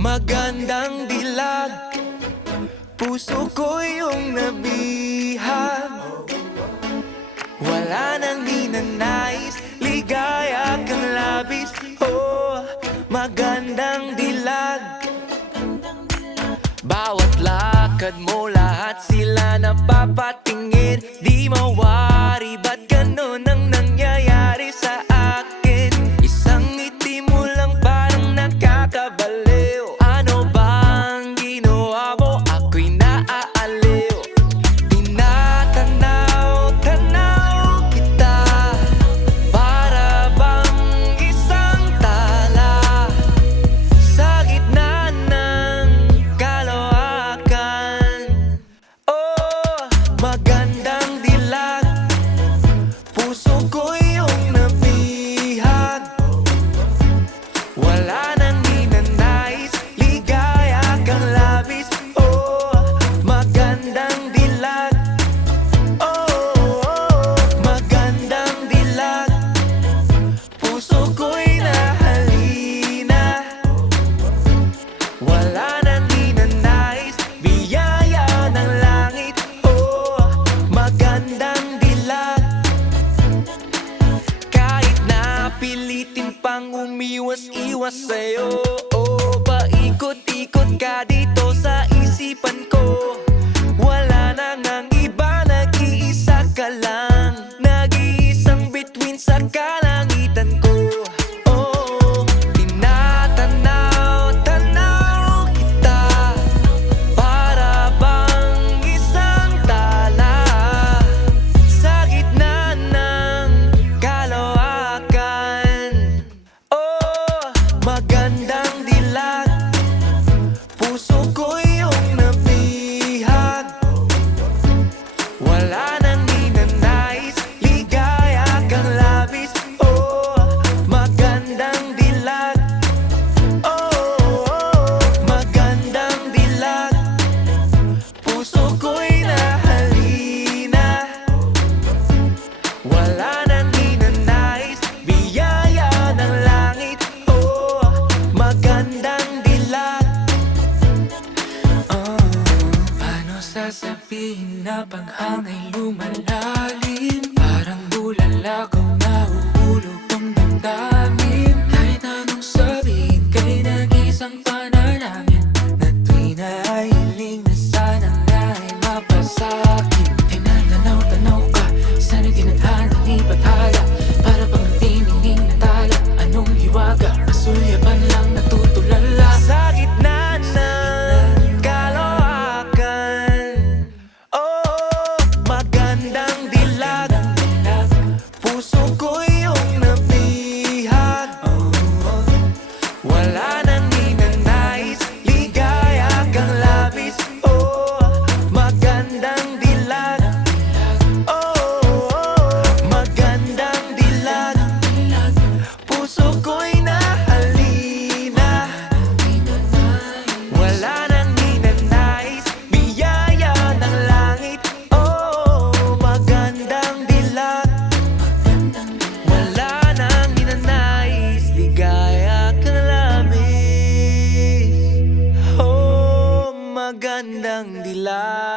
Magandang dilag, puso ko yung nabihag. Wala nang ninanais, ligaya kang labis. Oh, magandang dilag. Bawat lakad mo, lahat sila napapatingin. Di mawari, ba't ganun ang nangyayari sa akin? Isang ngiti mo lang parang nakakabaliw. Ano bang ginawa mo? Ako'y naaaliw. Tinatanaw-tanaw kita, para bang isang tala sa gitna ng kalawakan. Oh, magandang dilag, puso ko yung nabihag. Wala nang ninanais, ligaya kang labis. Oh, magandang dilag. Oh, magandang dilag, puso ko'y nahalina. Wala nang ninanais, biyaya ng langit. Oh, magandang dilag. Kahit na pilitin pang umiwas-iwas sa'yo, oh, paikot-ikot ka dito sa isipan ko. Wala na ngang iba, nag-iisa ka lang, nag-iisang bituin sa kalangitan ko. Oh, tinatanaw-tanaw kita, para bang isang tala sa gitna ng kalawakan. Oh, magandang dilag, puso ko yung nabihag. Wala nang ninanais, ligaya kang labis. Oh, magandang dilag. Oh, magandang dilag, puso ko'y nahalina. Wala nang ninanais, biyaya ng langit. Oh, magandang dilag. Paano sasabihin na paghangay lumalalim? Parang bulala kang nahuhulog ang damdamin. Kahit anong sabihin, kay nag-isang panalangin, na tuwing nahihiling na sana nga ay mapasakin. Tinatanaw-tanaw ka, sana'y tinadhana ni Bathala, para bang natiningning na tala. Anong hiwaga, kasulyapan lang natutulala sa gitna ng kalawakan. Oh, magandang dilag, puso ko yung nabihag. Wala nang ninanais, ligaya kang labis. Oh, magandang dilag. Oh, magandang dilag, puso ko'y nahalina. Wala nang ninanais, biyaya ng langit. Oh, magandang dilag. Wala nang ninanais, ligaya kang labis. Oh, magandang dilag.